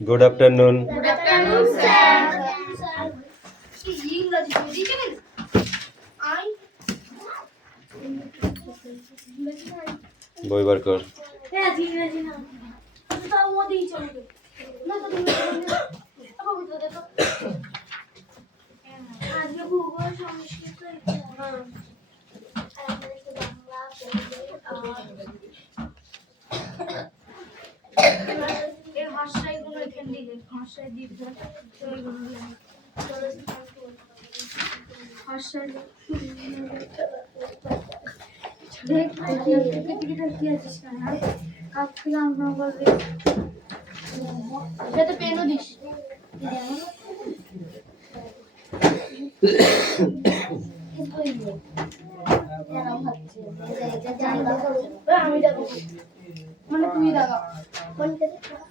Good afternoon. Good afternoon, sir. Boy worker.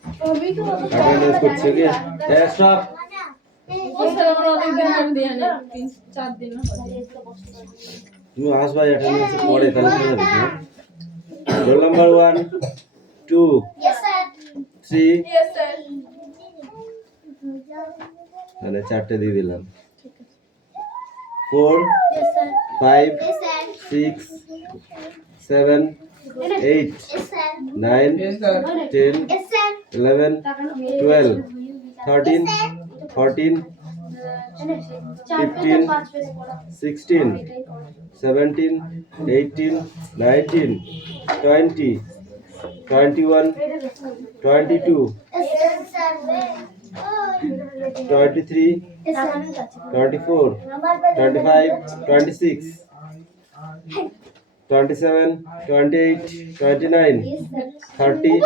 Attendance করছে কি? Stop. তুমি আসবা অ্যাটেন্ডেন্স পড়ে তাহলে কি হবে? Roll number 1 2 Yes, sir. 3 Yes, sir. মানে চারটে দিয়ে দিলাম 4 Yes, sir. 5 Yes, sir. 6 7 8 Yes, sir. 9 10 Yes, sir. 11 12 13 14 15 16 17 18 19 20 21 22 Yes, sir. 23 Yes, sir. 24 25 26 27 28 29 30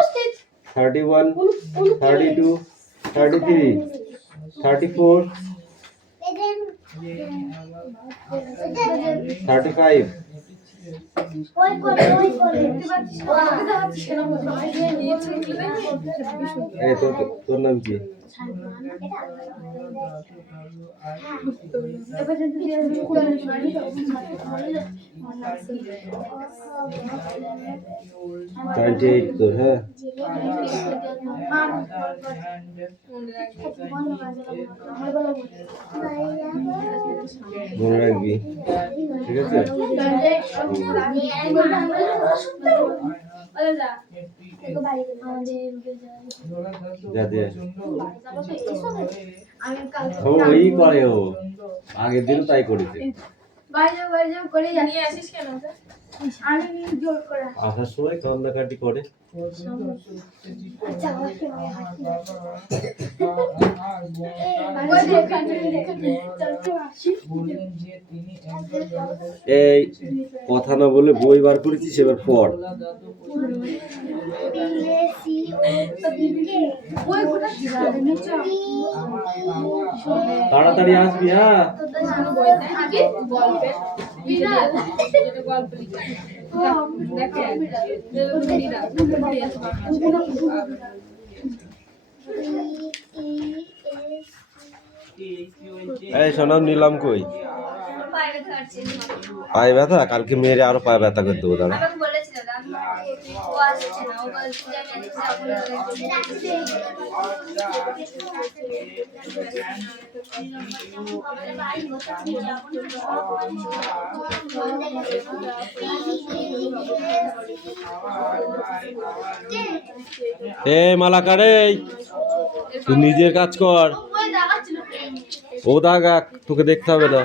31 32 33 34 35 এই তোর নাম কি টোয়েন্টি এইট তোর হ্যাঁ মনে রাখবি ঠিক আছে যাতে ওই করে ও আগের দিন তাই করেছে আসার সময় কান্নাকাটি করে এই কথা না বলে বই বার করেছি সেবার পর তাড়াতাড়ি আসবি হ্যাঁ এই শোনাম নিলাম কই পায়ে ব্যথা কালকে মেয়েরে আরো পায়ে ব্যথা করে দেবো দাঁড়া এ মালাকারে তুই নিজের কাজ কর ও দাগা তোকে দেখতে হবে না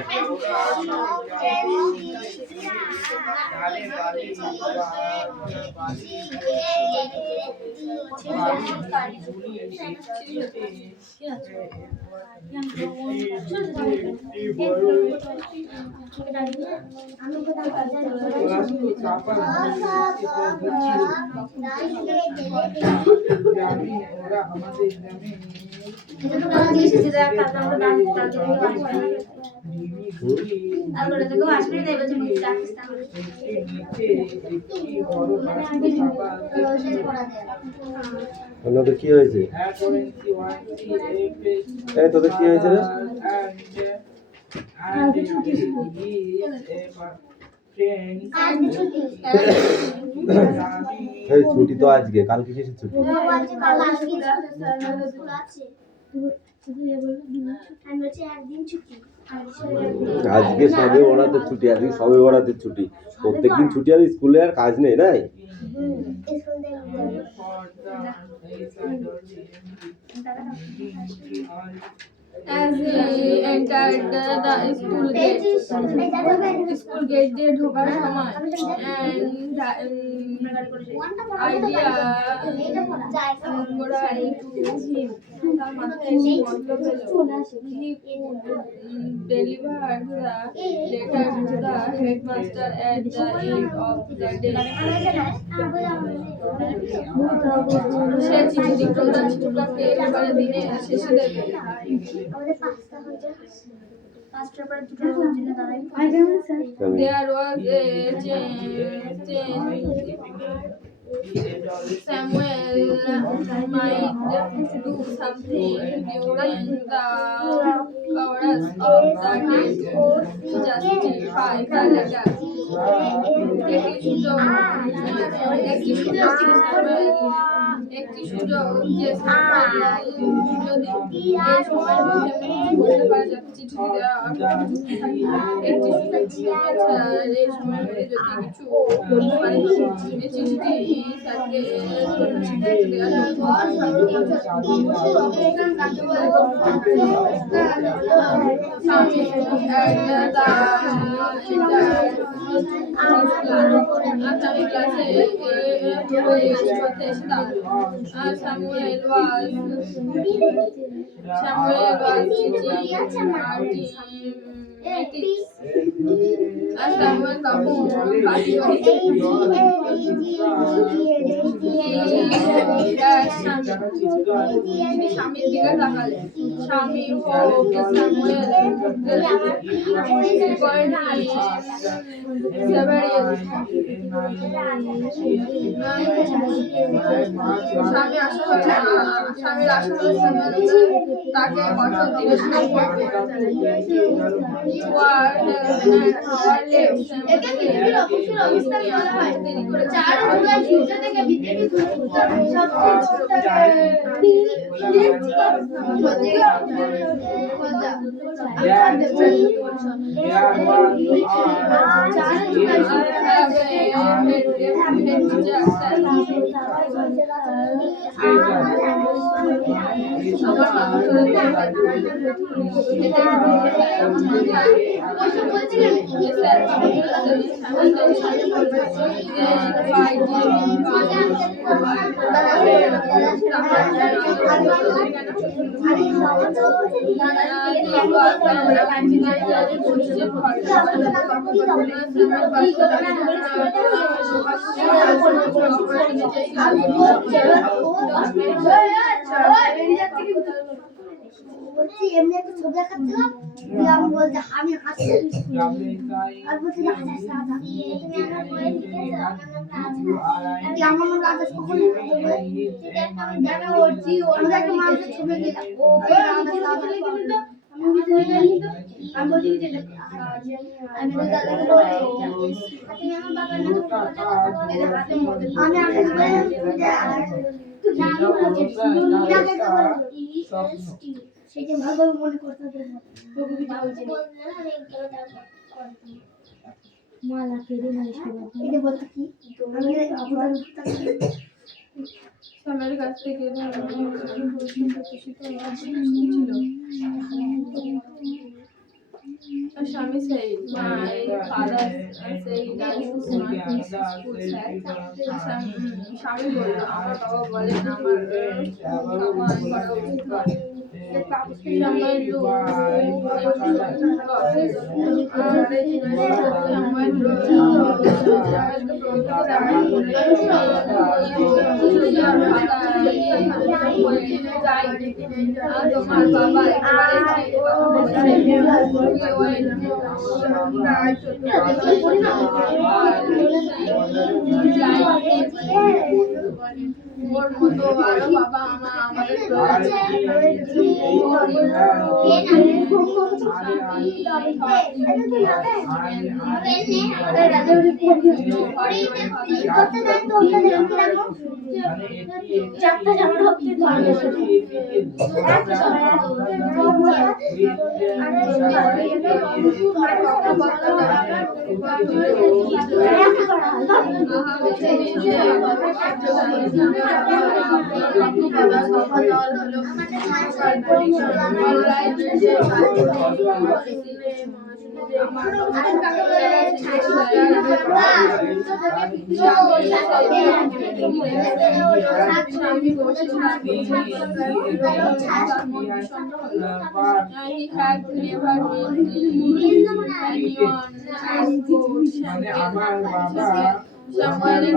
তোদের কি হয়েছে এই তোদের কি হয়েছে রে আজকে ছুটি এই ছুটি তো আজকে, কালকে কিসের ছুটি? আজকে কাল আজকে স্কুল আছে আমি বলছি একদিন ছুটি আজকে সবে ওরাতে ছুটি, আজকে সবে ওরাতে ছুটি। প্রত্যেকদিন ছুটি আর স্কুলে আর কাজ নেই, নাই? স্কুল থেকে As he entered the school gate দিয়ে ঢোকার সময় and idea into him তার মাথায় এসে মতলব হলো he could deliver the letter to the headmaster at the end of the day. সে চিঠি প্রধান শিক্ষককে এবারে দিনে শেষে দেবে। আমাদের পাঁচটার পরে দুটো জন্য দাঁড়াই There was a change. Samuel might do something during the chorus of the day to justify the letter. একটি সুযোগ যে স্যামুয়েল যদি এই সময়ের মধ্যে বলতে পারে যাতে চিঠি দেওয়া একটি সুযোগ এই সময়ের মধ্যে যদি কিছু বলতে পারে এই চিঠিটি স্যারকে Samuel was Samuel তখন স্বামীর দিকে তাকালেন। স্বামী স্বামীর আসলে তাকে বছর দিকে বলছি এমনি একটা ছবি দেখাচ্ছিলাম দিয়ে আমি বলছি আমি হাসি আর বলছি না হাসি সাদা তুমি আমার বলে লিখেছো আমার নাম রাজা কখন দেখা করছি ওর একটা মানুষের ছবি দিলাম ও রাজা সাদা কিন্তু আমি কিছু জানি তো আমি বলছি যে আমি তো দাদাকে বলে আপনি আমার বাবার নাম আমি আগে সেটা ভালোভাবে মনে করতে হবে মালা কেড়ে এটা বলতে কি স্বামীর কাছ থেকে স্বামী সেই মাই ফাদার সেই স্বামী বলল আমার বাবা বলেন আমার করা উচিত নয় তোমার বাবা ওর মতো আরো বাবা মা আমাদের আমার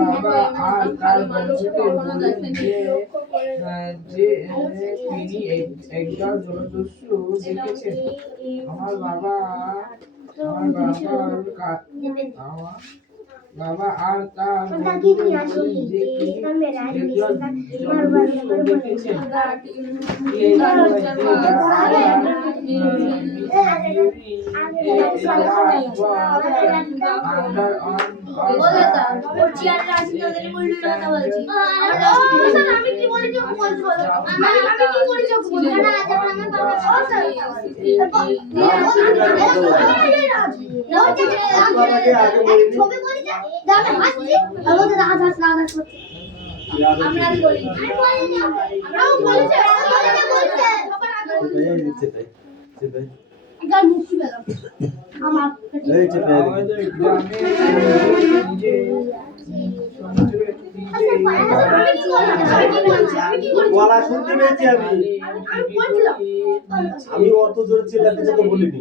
বাবা আর তার বন্ধুদের বলেন যে তিনি একদল জলদস্যু দেখেছেন। আমার বাবা আর তার বন্ধুদের বলেন যে তিনি একদল জলদস্যু দেখেছেন। আমি কি বলেছি আমি কি করেছি ছবি বলেছে আমি হাসছি আর বলতে রাজ আমরা বলি আমরাও বলেছে গাল মুক্তি পেলাম আমার এই চেপে গলা শুনতে পেয়েছি আমি অত জোরে চিল্লাতে তো বলিনি।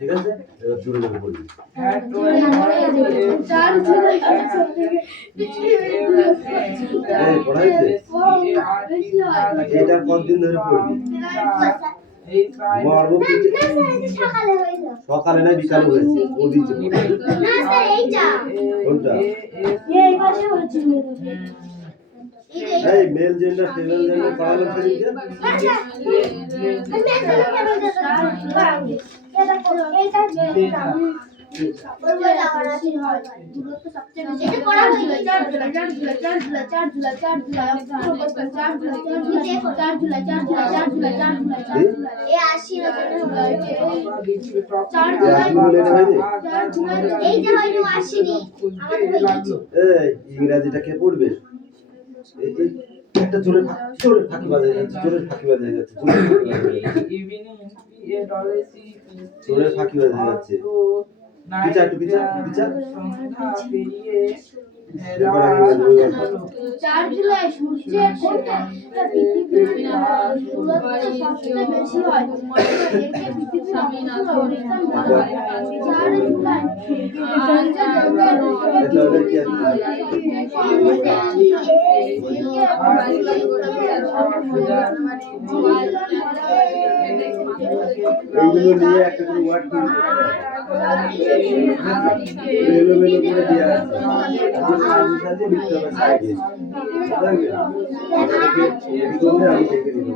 ঠিক আছে এবার জোরে জোরে বলবি। এটা কতদিন ধরে পড়বি? সকালে না বিকালে হয়েছে ও দিচ্ছে কোনটা? এই মেল জেন্ডার ফিমেল জেন্ডার পড়ালো সেদিকে ইংরাজিটা কে পড়বে? একটা জোরে জোরে ফাঁকি বাজে যাচ্ছে জোরে ফাঁকি বাজে যাচ্ছে জোরে ফাঁকি বাজে যাচ্ছে পিছা একটু পিছা পিছা 4 জুলাই সূর্যের কোনটা পৃথিবীর সবচেয়ে বেশি হয় পৃথিবীর অবস্থান বলা হয় 4 জুলাই এইগুলো নিয়ে একটা করে ওয়ার্ড তৈরি করতে হবে এলোমেলো করে দেওয়া আছে সাজিয়ে সাজিয়ে লিখতে হবে সাইডে বুঝলে আমি দেখে দিব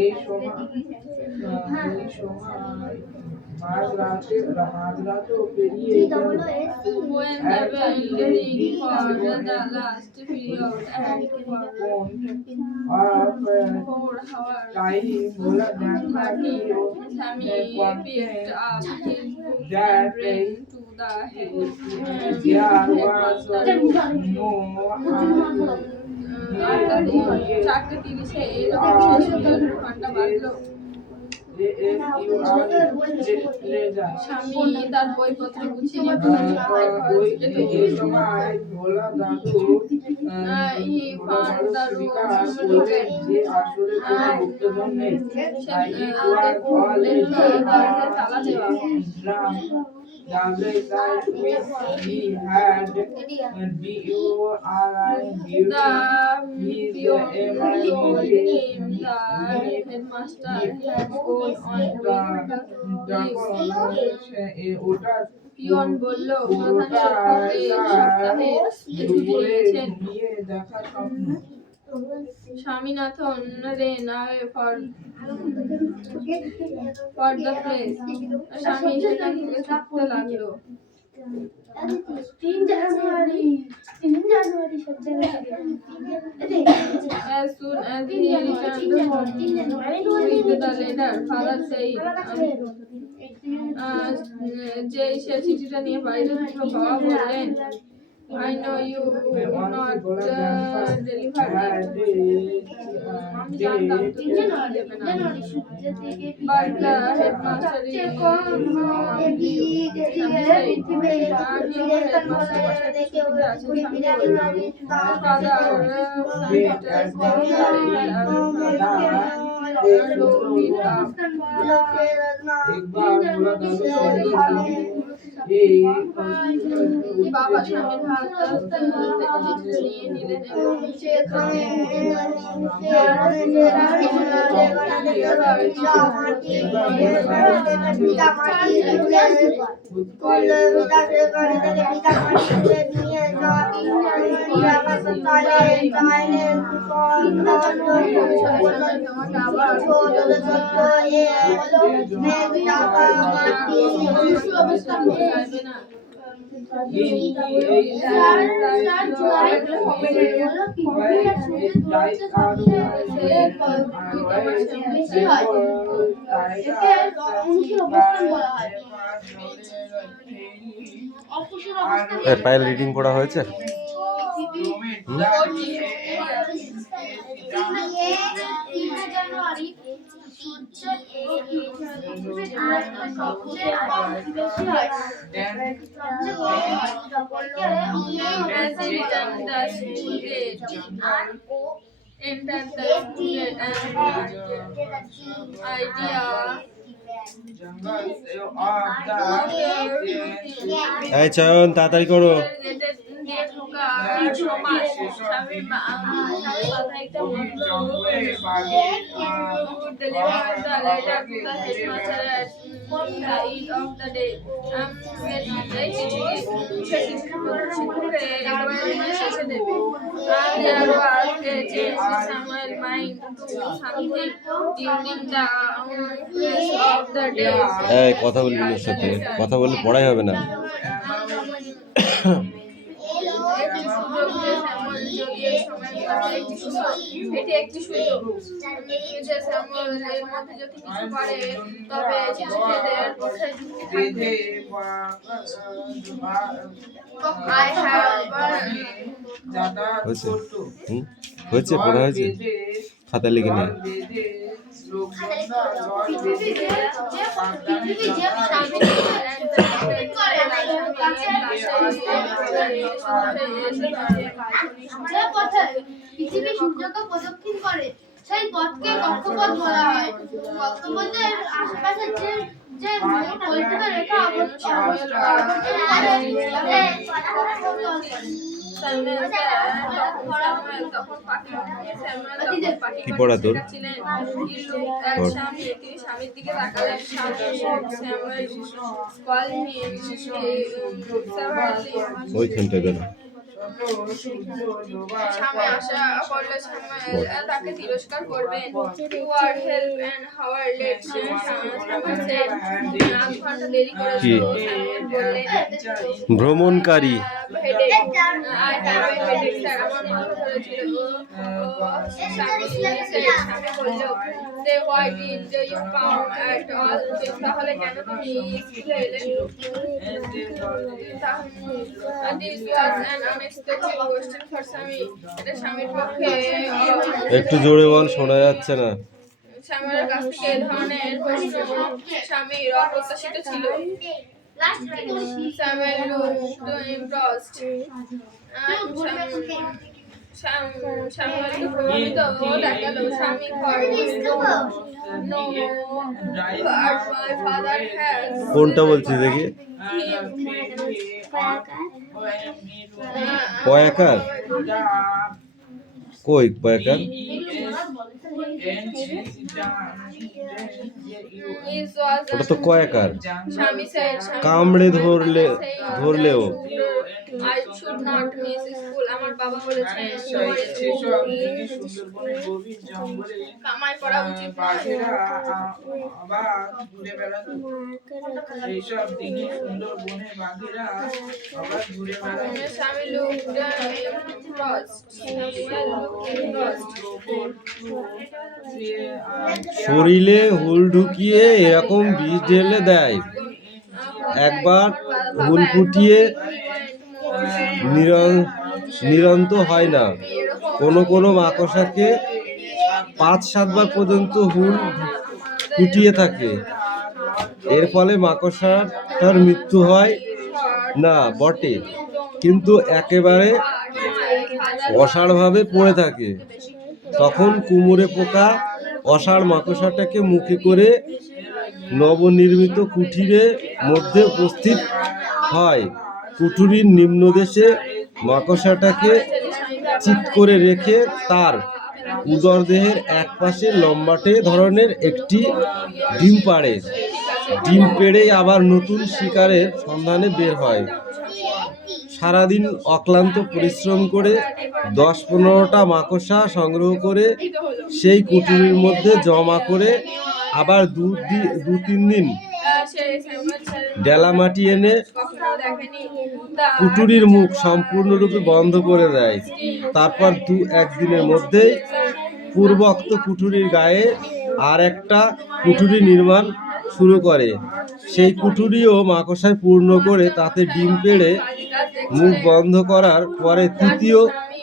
এই সময় মাঝরাতও পেরিয়ে গেল। When the bell rang for the last period and for 4 hours, Sammy picked up his book and ran to the head. There was no 4:30 এরকম শেষ হতে ঘন্টা বাজলো। স্বামী তার বইপত্র গুছিয়ে নিয়ে প্রথমে he found the room located তালা দেওয়া headmaster had gone on peon বলল প্রধান শিক্ষক এই সপ্তাহে ছুটি নিয়েছেন Swaminathan ran away for the place স্বামী সেখান থেকে ছুটতে লাগলো 3 জানুয়ারি সব জায়গায় as soon as he returned home with the letter father said যে সে চিঠিটা নিয়ে বাড়িতে ঢুকলো বাবা বললেন I know you will not deliver it. আমি জানতাম তুমি দেবে না but the headmaster is বাবা স্বামীর হাত নিয়ে নিলেন এবং পায়েল রিডিং পড়া হয়েছে? এই চয়ন তাড়াতাড়ি করো। এই কথা বলবি ওর সাথে, কথা বললে পড়াই হবে না। এটি একটি সুযোগ যে স্যামুয়েলের মধ্যে যদি কিছু পারে তবে চিঠিদের পক্ষে যুক্তি থাকবে। হয়েছে পড়া হয়েছে, খাতা লিখে নিয়ে। পৃথিবী সূর্যকে প্রদক্ষিণ করে সেই পথকে কক্ষপথ বলা হয়। কক্ষপথের আশেপাশে যে পরিচিত রেখা কি পড়া তোর? তিনি স্বামীর দিকে তাকালেন। ওইখানটা গেল। স্বামী আশা করলে স্যামুয়েল তাকে তিরস্কার করবেন। You are help and how are late? আধ ঘন্টা দেরি করেছো। স্যামুয়েল বললেন ভ্রমণকারী। তাহলে কেন তুমি স্কুলে এলে? এটা স্বামীর পক্ষে একটু জোরে বল, শোনা যাচ্ছে না। শ্যামলের কাছ থেকে এই ধরনের প্রশ্ন স্বামীর অপ্রত্যাশিত ছিল। Samuel looked impressed. শ্যামলকে প্রভাবিত দেখালো। স্বামী no but my father has কোনটা বলছিস দেখি? পয়াকার? কই পয়াকার? ওটা তো কয়াকার। স্বামী said, কামড়ে ধরলেও I should not miss school. আমার বাবা বলেছেন কামাই করা উচিত নয়। স্বামী looked শরীরে হুল ঢুকিয়ে এরকম বিষ ঢেলে দেয়। একবার হুল ফুটিয়ে নিরন্ত হয় না। কোনো মাকড়সাকে 5-7 বার পর্যন্ত হুল ফুটিয়ে থাকে। এর ফলে মাকড়সাটার মৃত্যু হয় না বটে, কিন্তু একেবারে অসাড়ভাবে পড়ে থাকে। তখন কুমড়ে পোকা অসাড় মাকড়সাটাকে মুখে করে নবনির্মিত কুঠিরের মধ্যে উপস্থিত হয়। কুঠুরির নিম্নদেশে মাকড়সাটাকে চিৎ করে রেখে তার উদরদেহের এক পাশে লম্বাটে ধরনের একটি ডিম পাড়ে। ডিম পেড়েই আবার নতুন শিকারের সন্ধানে বের হয়। সারাদিন অক্লান্ত পরিশ্রম করে 10-15টা মাকড়সা সংগ্রহ করে সেই কুঠুরির মধ্যে জমা করে আবার 2-3 দিন ডেলা মাটি এনে কুঠুরির মুখ সম্পূর্ণরূপে বন্ধ করে দেয়। তারপর 2-1 দিনের মধ্যেই পূর্বোক্ত কুঠুরির গায়ে আর একটা কুঠুরি নির্মাণ শুরু করে। সেই কুঠুরিও মাকড়সায় পূর্ণ করে তাতে ডিম পেড়ে মুখ বন্ধ করার পরে তৃতীয়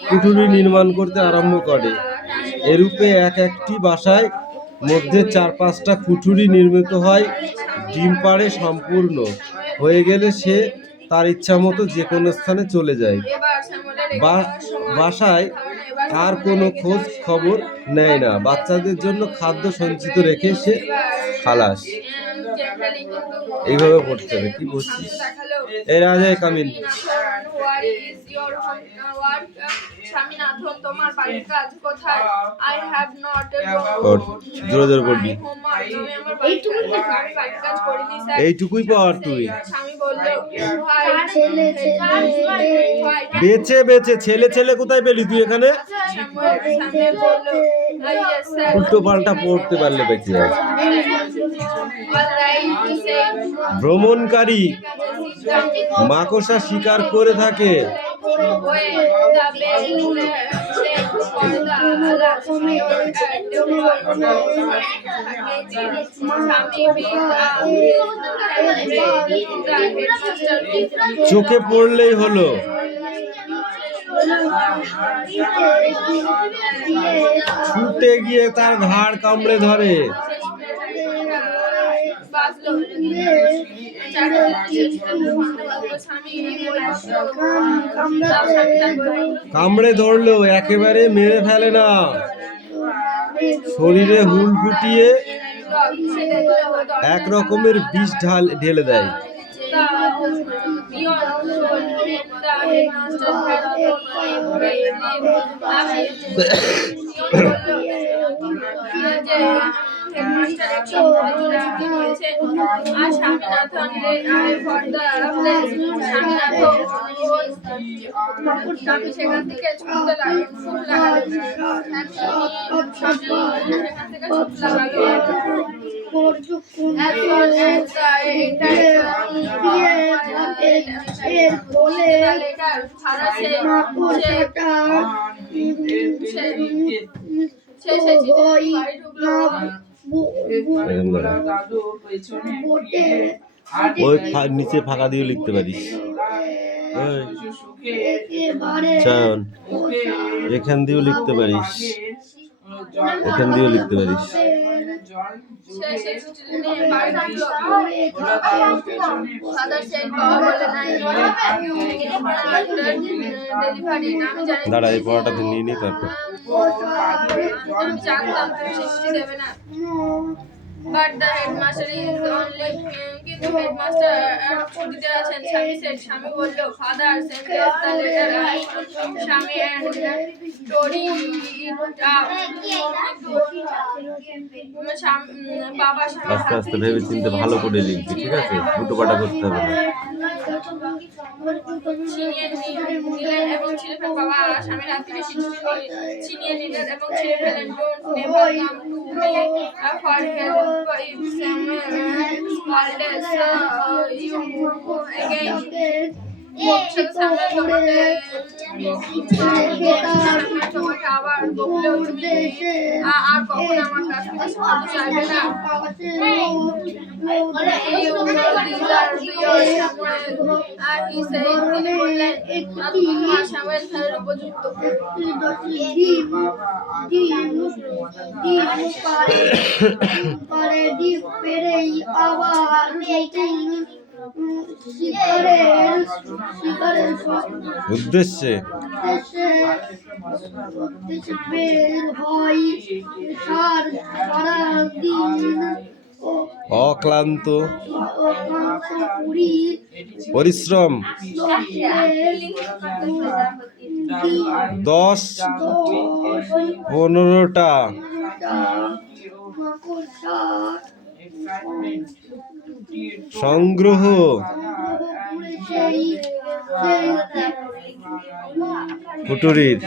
কুঠুরি নির্মাণ করতে আরম্ভ করে। এরূপে একটি বাসায় মধ্যে 4-5টা কুঠুরি নির্মিত হয়। ডিম পাড়ে সম্পূর্ণ হয়ে গেলে সে তার ইচ্ছা মতো যে কোনো স্থানে চলে যায়। বাসায় আর কোনো খোঁজ খবর নেয় না। বাচ্চাদের জন্য খাদ্য সঞ্চিত রেখে সে খালাস। এইভাবে পড়তে হবে। কি বলছিস? এই রাজা কামিন। স্বামীনাথন, তোমার বাড়ির কাজ কোথায়? I have not জোরে জোরে পড়বি। আমি বাড়ির কাজ করিনি স্যার। এইটুকুই পড় তুই। স্বামী বলল, বেছে ছেলে কোথায় পেলি তুই এখানে? স্বামী বলল, yes sir. উল্টো পাল্টা পড়তে পারলে বেঁচে যায়। ভ্রমণকারী মাকড়সা শিকার করে থাকে। চোখে পড়লেই হলো। ছুটে গিয়ে তার ঘাড় কামড়ে ধরে। কামড়ে ধরলেও একেবারে মেরে ফেলে না। শরীরে হুল ফুটিয়ে এক রকমের বিষ ঢেলে দেয়। সেখান থেকে ছুটতে ওই নিচে ফাঁকা দিয়ে লিখতে পারিস। চায়ন এখান দিয়েও লিখতে পারিস, এখান দিয়েও লিখতে পারিস। সে সেই চিঠিটা নিয়ে বাড়ি ঢুকলো। ফাদার সেড বাবা বলে নাই ডেলিভারি আমি জানি দাঁড়া, এই পড়াটা তো নিয়ে নি তারপর। আমি জানতাম তুমি সেই চিঠি দেবে না। But the headmaster is only কিন্তু হেডমাস্টার ছুটিতে আছেন। স্বামী সেড স্বামী বলল father send us the letter. স্বামী and story it up. বাবা স্বামী আস্তে আস্তে ভেবে চিন্তে ভালো করে লিখবি, ঠিক আছে? ফুটোপাটা করতে হবে না। ছিনিয়ে নিলেন এবং ছিঁড়ে ফেলেন। বাবা স্বামীর হাত থেকে ছিনিয়ে নিলেন এবং ছিঁড়ে ফেলেন। Don't never come to me for help if someone scolds you again. তোমাকে আবার বললেও তুমি আর কখনো আমার কাছ থেকে সাহায্য চাইবে না। তিনি বললেন স্বামীর ধারের উপযুক্ত। উদ্দেশ্যে অক্লান্ত পরিশ্রম 10-15টা সংগ্রহ কুটুরির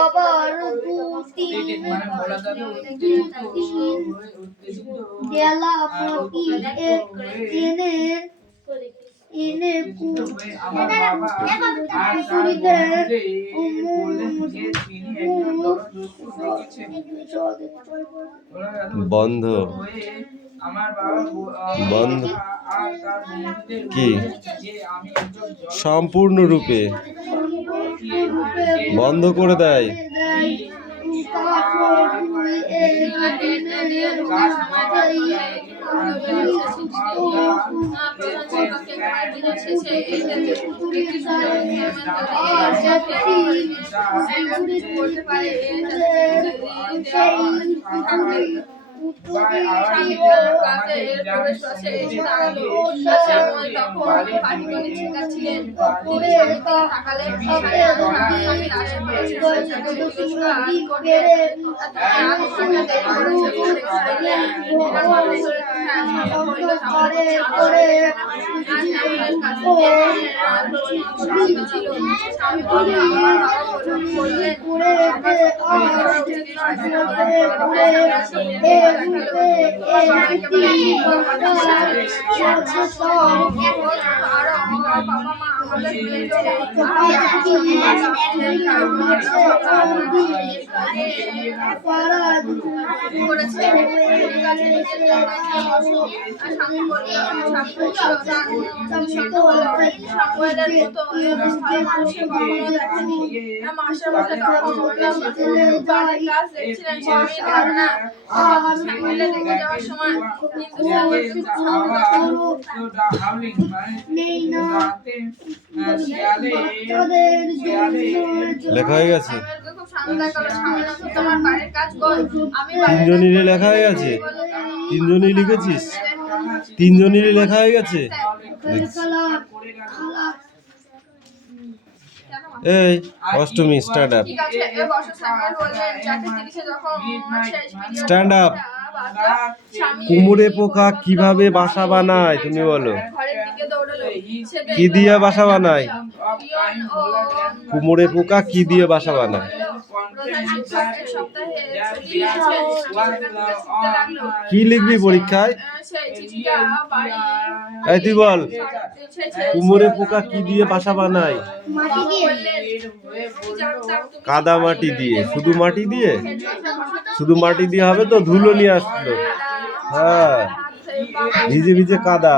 আবার গেলা পাখি এনে এনে বন্ধ বন্ধ কি সম্পূর্ণরূপে বন্ধ করে দেয়। লেখা হয়ে গেছে, তিনজনেরই লেখা হয়ে গেছে, তিনজনই লিখেছিস, তিনজনেরই লেখা হয়ে গেছে। এই Ashtami stand up, stand up. কুমড়ে পোকা কিভাবে বাসা বানায় তুমি বলো? কি দিয়ে বাসা বানায়? কুমড়ে পোকা কি দিয়ে বাসা বানায়? কি লিখবি পরীক্ষায়? এই তুই বল, কুমড়ে পোকা কি দিয়ে বাসা বানায়? কাদা মাটি দিয়ে। শুধু মাটি দিয়ে? শুধু মাটি দিয়ে হবে তো? ধুলো নিয়ে আসলো। হ্যাঁ, ভিজে ভিজে কাদা,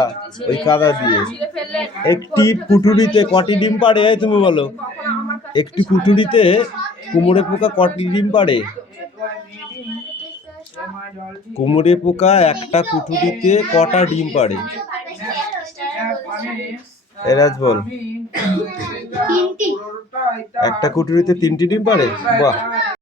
ওই কাদা দিয়ে ছিঁড়ে ফেললে একটি কুঠুরিতে কটি ডিম পাড়ে? এই তুমি বলো, কখনো আমার কাছে একটি কুঠুরিতে কুমড়ে পোকা কটি ডিম পাড়ে? কুমড়ে পোকা একটা কুঠুরিতে কটা ডিম পাড়ে? এরাজ বল। 3টি। একটা কুঠুরিতে 3টি ডিম পাড়ে? বাহ।